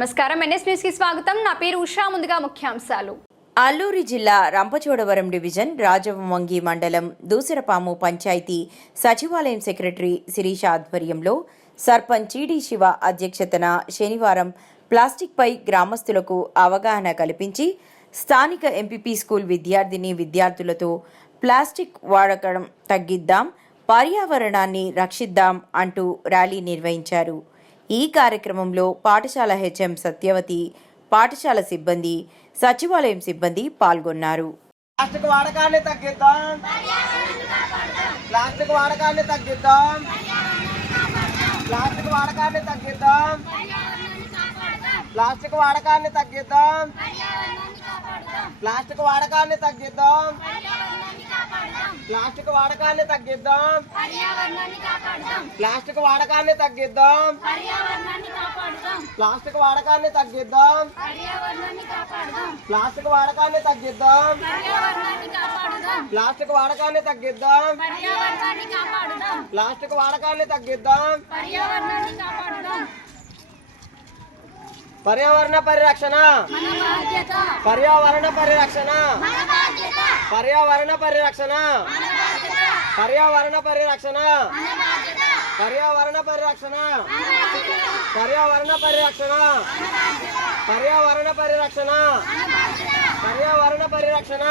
నమస్కారం, NS news కి స్వాగతం. నా పేరు ఉషా. ముందుగా ముఖ్యాంశాలు. అల్లూరి జిల్లా రంపచోడవరం డివిజన్ రాజవంగి మండలం దూసరపాము పంచాయతీ సచివాలయం సెక్రటరీ శిరీష ఆధ్వర్యంలో సర్పంచ్ చీడి శివ అధ్యక్షతన శనివారం ప్లాస్టిక్పై గ్రామస్తులకు అవగాహన కల్పించి స్థానిక ఎంపీపీ స్కూల్ విద్యార్థులతో ప్లాస్టిక్ వాడకం తగ్గిద్దాం, పర్యావరణాన్ని రక్షిద్దాం అంటూ ర్యాలీ నిర్వహించారు. ఈ కార్యక్రమంలో పాఠశాల హెచ్ఎం సత్యవతి, పాఠశాల సిబ్బంది, సచివాలయం సిబ్బంది పాల్గొన్నారు. ప్లాస్టిక్ వాడకాన్ని తగ్గిద్దాం, ప్లాస్టిక్ వాడకాన్ని తగ్గిద్దాం, ప్లాస్టిక్ వాడకాన్ని తగ్గిద్దాం, ప్లాస్టిక్ వాడకాన్ని తగ్గిద్దాం, ప్లాస్టిక్ వాడకాన్ని తగ్గిద్దాం, ప్లాస్టిక్ వాడకాన్ని తగ్గిద్దాం, ప్లాస్టిక్ వాడకాన్ని తగ్గిద్దాం, ప్లాస్టిక్ వాడకాన్ని తగ్గిద్దాం, ప్లాస్టిక్ వాడకాన్ని తగ్గిద్దాం, ప్లాస్టిక్ వాడకాన్ని తగ్గిద్దాం, ప్లాస్టిక్ వాడకాన్ని తగ్గిద్దాం. పర్యావరణ పరిరక్షణ, పర్యావరణ పరిరక్షణ, పర్యావరణ పరిరక్షణ, పర్యావరణ పరిరక్షణ, పర్యావరణ పరిరక్షణ, పర్యావరణ పరిరక్షణ, పర్యావరణ పరిరక్షణ, పర్యావరణ పరిరక్షణ.